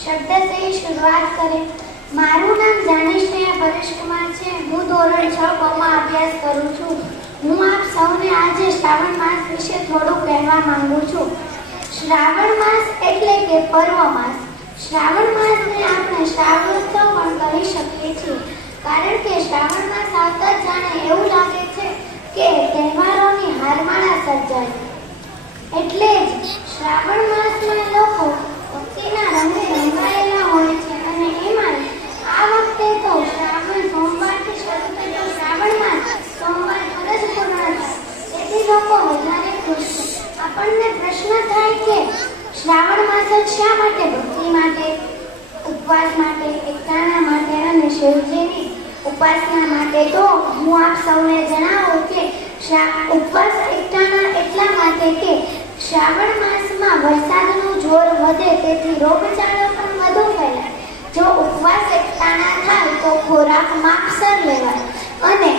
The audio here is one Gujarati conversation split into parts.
શબ્દથી શરૂઆત કરે. મારું નામ જાનીશ્રેયા પરેશકુમાર છે. હું ધોરણ છ કોમાં અભ્યાસ કરું છું. હું આપ સૌને આજે શ્રાવણ માસ વિશે થોડું કહેવા માંગુ છું. શ્રાવણ માસ એટલે કે પર્વ માસ. શ્રાવણ માસને આપણે શ્રાવણોત્સવ પણ કહી શકીએ છીએ. કારણ કે શ્રાવણ માસ આવતા જાણે એવું લાગે છે કે તહેવારોની હારમાળા સર્જાય. એટલે જ શ્રાવણ માસમાં લોકો ભક્તિના રંગે રંગાયેલા હોય છે અને એમાં આ વખતે તો શ્રાવણ સોમવાર છે. આપણને પ્રશ્ન થાય કે શ્રાવણ માસ શા માટે, ભક્તિ માટે, ઉપવાસ માટે, એકતાના માટે અને શિવજીની ઉપાસના માટે? તો હું આપ સૌને જણાવું કે ઉપવાસ એકટાના એટલા માટે કે શ્રાવણ માસમાં વરસાદનું જોર વધે તેથી રોગચાળો પણ વધુ ફેલાય જો ઉપવાસ એકતાના થાય તો ખોરાક માપસર લેવાય અને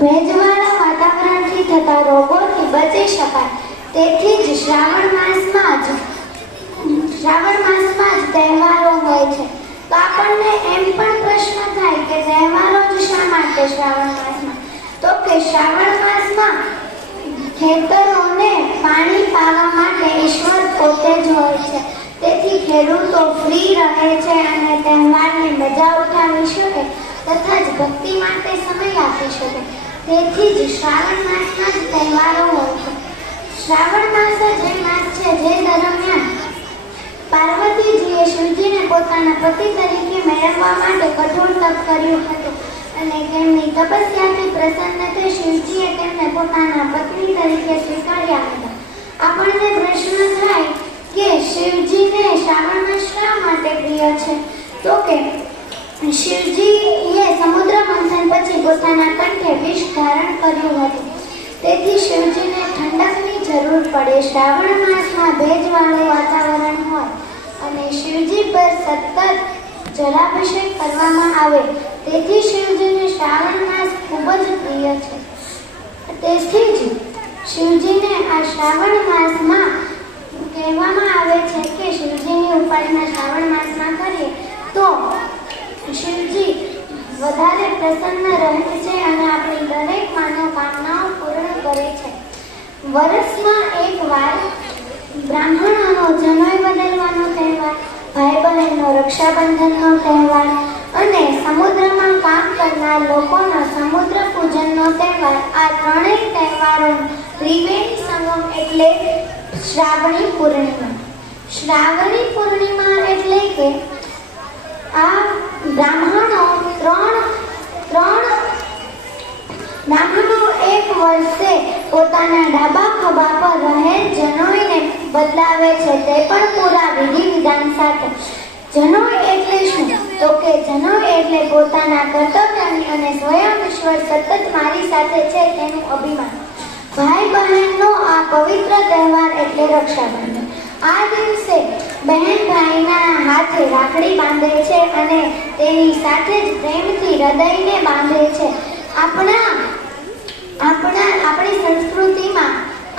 ભેજવાળા વાતાવરણથી થતા રોગોથી બચી શકાય. તેથી જ શ્રાવણ માસમાં જ, શ્રાવણ માસમાં જ તહેવારો હોય છે. તો આપણને એમ પણ પ્રશ્ન થાય કે તહેવારો જ શા માટે શ્રાવણ માસમાં? તો કે શ્રાવણ માસમાં ખેતરોને પાણી પાવા માટે ઈશ્વર પોતે જ હોય છે. તેથી ખેડૂતો ફ્રી રહે છે અને તહેવારની મજા ઉઠાવી શકે તથા જ ભક્તિ માટે સમય આપી શકે. તેથી જ શ્રાવણ માસમાં જ તહેવારો હોય છે. શ્રાવણ માસ જ એ માસ છે જે દરમિયાન પાર્વતીજીએ શિવજીને પોતાના પતિ તરીકે મેળવવા માટે કઠોર તપ કર્યું હતું. અને તેમની તપસ્યાથી પ્રસન્ન થઈ શિવજીએ તેમને પોતાના પત્ની તરીકે સ્વીકાર્યા હતા. આપણને પ્રશ્ન થાય કે શિવજીને શ્રાવણ માસ શા માટે પ્રિય છે? તો કે શિવજીએ સમુદ્ર મંથન પછી પોતાના કંઠે વિષ ધારણ કર્યું હતું. તેથી શિવજીને ઠંડકની જરૂર પડે. શ્રાવણ માસમાં ભેજવાળું વાતાવરણ હોય અને શિવજી પર સતત જલાભિષેક કરવામાં આવે. તેથી શિવજીને શ્રાવણ માસ ખૂબ જ પ્રિય છે. તેથી જ શિવજીને આ શ્રાવણ માસમાં કહેવામાં આવે છે કે શિવજીની ઉપાસના શ્રાવણ માસમાં કરીએ તો શિવજી વધારે પ્રસન્ન રહે છે અને આપણી દરેક મનોકામનાઓ પૂર્ણ કરે છે. વર્ષમાં એક વાર બ્રાહ્મણોનો જનોઈ બદલવાનો તહેવાર ભાઈ બહેનનો રક્ષાબંધનનો તહેવાર અને સમુદ્રમાં કામ કરનાર લોકોનો સમુદ્ર પૂજનનો તહેવાર, આ ત્રણેય તહેવારો ત્રિવેણી સંગમ એટલે શ્રાવણી પૂર્ણિમા. શ્રાવણી પૂર્ણિમા એટલે કે આ બ્રાહ્મણો ત્રણ ત્રણ બ્રાહ્મણો એક વર્ષે પોતાના ડાબા ખભા પર રહેલ જનોઈને બદલાવે છે, તે પણ પૂરા વિધિ સાથે. જનોઈ એટલે શું? તો કે જનોઈ એટલે પોતાના કર્તવ્યની અને સ્વયં ઈશ્વર સતત મારી સાથે છે તેનું અભિમાન. ભાઈ બહેનનો આ પવિત્ર તહેવાર એટલે રક્ષાબંધન. આ દિવસે બહેન ભાઈના હાથે રાખડી બાંધે છે અને તેની સાથે જ પ્રેમથી હૃદયને બાંધે છે. આપણા આપણા, આપણી સંસ્કૃતિમાં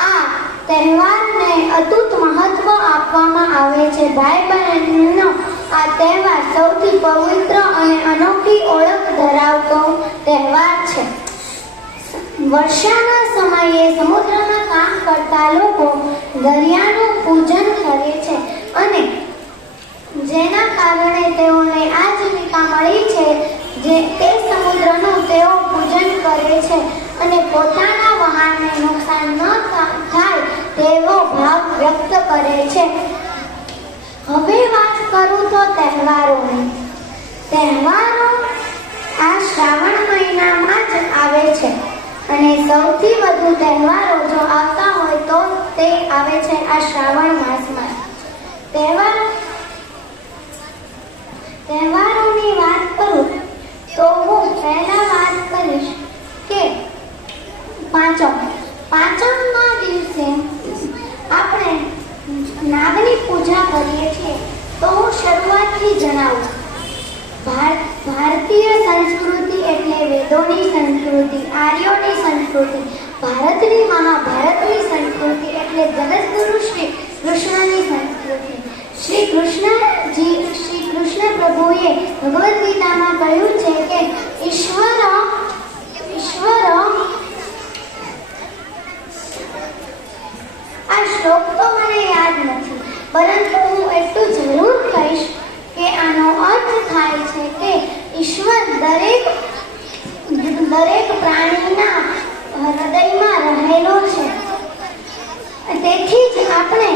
આ તહેવારને અતુત મહત્વ આપવામાં આવે છે. ભાઈ બહેનનો આ તહેવાર સૌથી પવિત્ર અને અનોખી ઓળખ ધરાવતો તહેવાર છે. વર્ષાના સમયે સમુદ્રમાં કામ કરતા લોકો દરિયાનું પૂજન કરે છે અને જેના કારણે તેઓને આજીવિકા મળી છે જે તે સમુદ્રનું તેઓ પૂજન કરે છે અને પોતાના વહાણને નુકસાન ન થાય તેવો ભાવ વ્યક્ત કરે છે. હવે વાત કરું તો તહેવારોની. તહેવારો આ શ્રાવણ મહિનામાં જ આવે છે અને સૌથી વધુ તહેવારો જો આવતા હોય તો તે આવે છે આ શ્રાવણ માસમાં. તહેવાર તહેવારોની વાત કરું તો હું પહેલા વાત કરીશ કે પાંચમ પાંચમના દિવસે આપણે નાગની પૂજા કરીએ છીએ તો હું ભાર- ભારતીય સંસ્કૃતિ એટલે વેદોની સંસ્કૃતિ, આર્યોની સંસ્કૃતિ, ભારતની મહાભારતની સંસ્કૃતિ એટલે જગતગુરુ શ્રી કૃષ્ણની સંસ્કૃતિ. શ્રી કૃષ્ણજી શ્રી કૃષ્ણ પ્રભુએ ભગવદ્ ગીતામાં કહ્યું છે કે ઈશ્વર ઈશ્વર આ શ્લોક તો મને યાદ નથી, પરંતુ હું એટલું જરૂર તેથી જ આપણે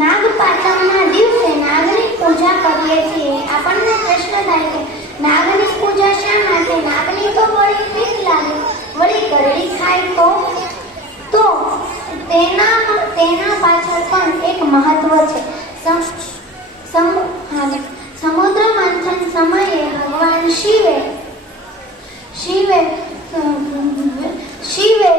નાગપાંચમના દિવસે નાગની પૂજા કરીએ છીએ. આપણને પ્રશ્ન થાય કે નાગની પૂજા શા માટે? નાગની તો વળી પીક લાગે, વળી કરડી ખાય તો? તો તેના તેના પાછળ પણ એક મહત્વ છે. સમુદ્ર મંથન સમયે ભગવાન શિવે શિવે શિવે